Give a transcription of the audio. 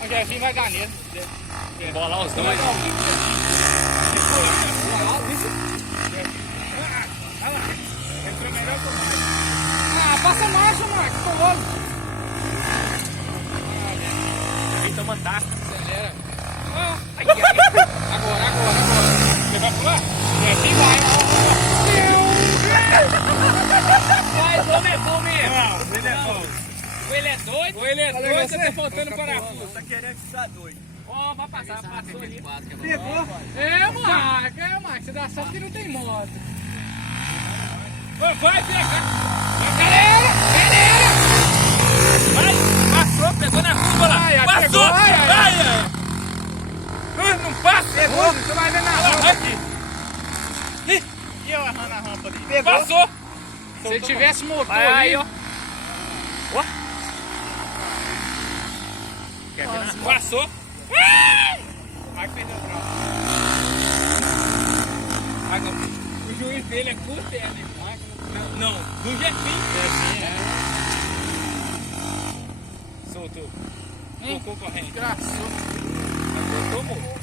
O Jefinho vai ganhar nele. Bolar os dois. Entrou melhor que o Marcos. Ah, passa a marcha, Marcos. Tô logo. Eita, mandar. Acelera. Agora. Você vai pular? Jefinho vai. Mas homem é bom mesmo. Não, ele é bom. Ou ele é doido, ou ele é doido, você tá faltando parafuso. Tá querendo ficar doido. Ó, vai passar, passou ali. Pegou. Marcos, você dá sorte que não tem moto. Vai pegar. Galera! Vai, passou, pegou na curva lá. Passou. Pegou, Vai. Não passa. Pegou, você vai ver na rampa. Aqui. E eu errando a rampa ali. Pegou. Passou. Se ele tivesse motor Vai ali, aí, ó. Passou. Marcos perdeu o braço. O juiz dele é curto, é, né? Não, do Jefinho. Soltou. Colocou corrente. Graçou. Botou,